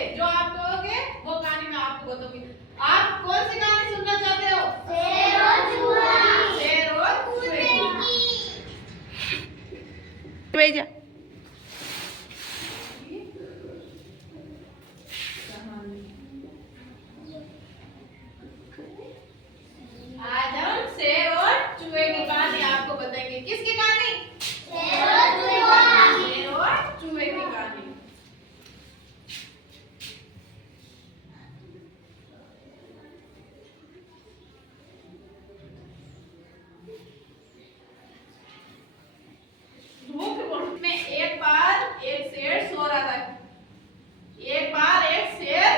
आगे जो आप कहोगे वो कहानी मैं आपको बताऊंगी। आप कौन सी कहानी सुनना चाहते हो? शेर और चूहा। शेर और चूहे की। आज हम शेर और चूहे की कहानी आपको बताएंगे। किसकी कहानी? शेर और चूहा। शेर और चूहे की कहानी। धूप में एक बार एक शेर सो रहा था। एक बार एक शेर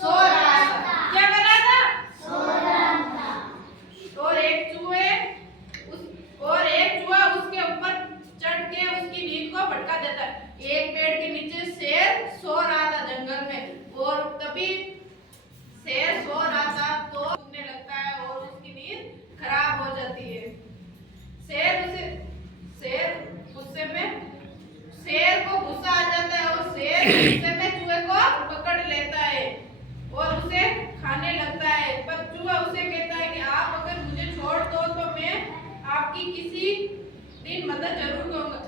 सो रहा था। क्या कर रहा था? सो रहा था। और एक चूहा उसके ऊपर चढ़ के उसकी नींद को भटका देता है। एक पेड़ के नीचे शेर सो रहा था जंगल में, और तभी शेर सो रहा था तो उठने लगता है और उसकी नींद खराब हो जाती है। शेर को गुस्सा आ जाता है और शेर गुस्से में चूहे को पकड़ लेता है और उसे खाने लगता है। पर चूहा उसे कहता है कि आप अगर मुझे छोड़ दो तो मैं आपकी किसी दिन मदद जरूर करूंगा।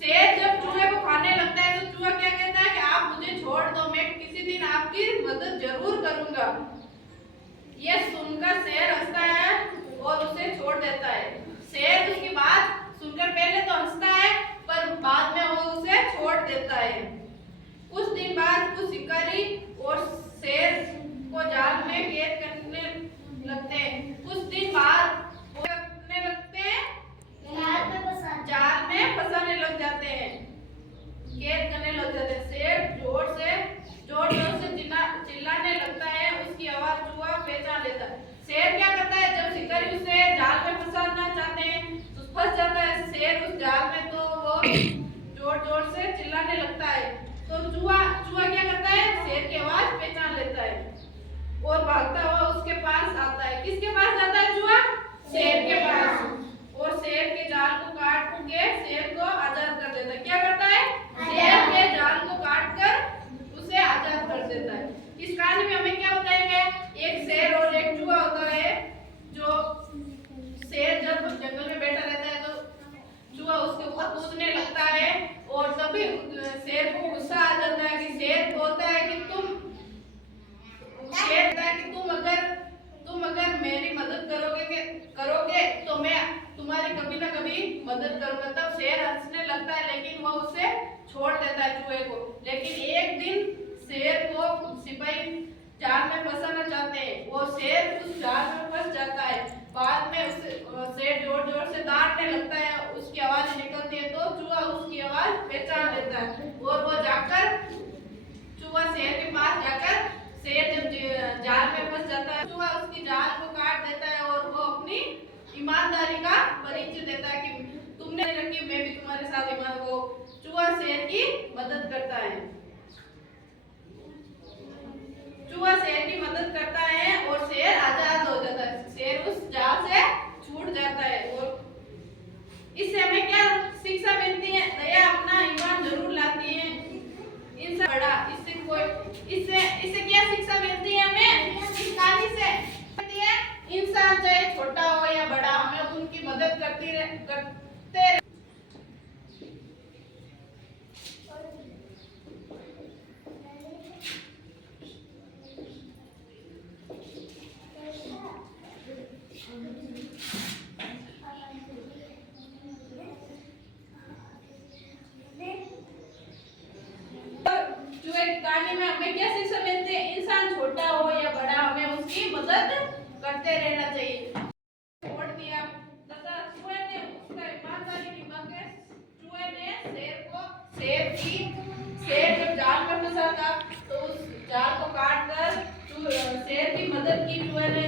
शेर जब चूहे को खाने लगता है तो चूहा क्या कहता है कि आप मुझे छोड़ दो, मैं किसी दिन आपकी मदद जरूर करूंगा। यह सुनकर शेर हंसता है और उसे छोड़ देता है। शेर उसकी बात सुनकर पहले तो हंसता है पर बाद में वो उसे छोड़ देता है। कुछ दिन बाद कुछ शिकारी और शेर को जाल में कैद करने लगते हैं। कुछ दिन बाद वो करने लगते हैं, जाल में फंसाने लग जाते हैं, कैद करने लग जाते हैं। शेर जोर से चिल्लाने लगता है, उसकी आवाज चूहा पहचान लेता है। शेर क्या करता है, जब शिकारी उसे जाल में फंसाना चाहते हैं तो फंस जाता है शेर उस जाल में, तो वो जोर से चिल्लाने लगता है। तो चूहा क्या करता है, शेर की आवाज पहचान लेता है और भागता हुआ उसके पास आता है। किसके पास जाता है चूहा? शेर के पास। और शेर के जाल को काट के शेर को आजाद कर देता है। क्या करता है? शेर के जाल को काट कर उसे आजाद कर देता है। इस कहानी में हमें क्या बताया गया? एक शेर और एक चूहा होता है। जो शेर जब जंगल में बैठा रहता है तो चूहा उसके ऊपर कूदने लगता है और तभी शेर को गुस्सा आ जाता है कि शेर बोलता है कि तुम अगर मेरी मदद करोगे तो मैं तुम्हारी कभी ना कभी मदद करूंगा। तब शेर हंसने लगता है लेकिन वो उसे छोड़ देता है चूहे को। लेकिन एक दिन शेर को सिपाही जाल में फंसाना चाहते हैं, वो शेर उस जाल में फंस जाता है। बाद में शेर जोर से डांटने लगता है, उसकी आवाज निकलती है तो चूहा उसकी आवाज पहचान लेता है और वो चूहा शेर के पास जाकर, शेर जब जाल में फंस जाता है चूहा उसकी जाल को काट देता है और वो अपनी ईमानदारी का परिचय देता है कि तुमने रखी, मैं भी तुम्हारे साथ ईमान। वो चूहा शेर की मदद करता है। चूहा शेर की मदद करता है और शेर आजाद हो जाता है। शेर उस जाल से छूट जाता है। और इससे हमें क्या शिक्षा मिलती है? दया अपना ईमान जरूर लाती है। इनसे बड़ा इससे क्या शिक्षा मिलती है हमें इस कहानी से? इंसान चाहे छोटा हो या बड़ा, हमें उनकी मदद करते रहे। कहानी में हमें क्या शिक्षा मिलती है? इंसान छोटा हो या बड़ा, हमें उसकी मदद करते रहना चाहिए। छोड़ दिया तथा चूहे ने उसका ईमानदारी निभाकर चूहे ने शेर जब जाल में फंसा था तो उस जाल को काट कर शेर की मदद की चूहे ने।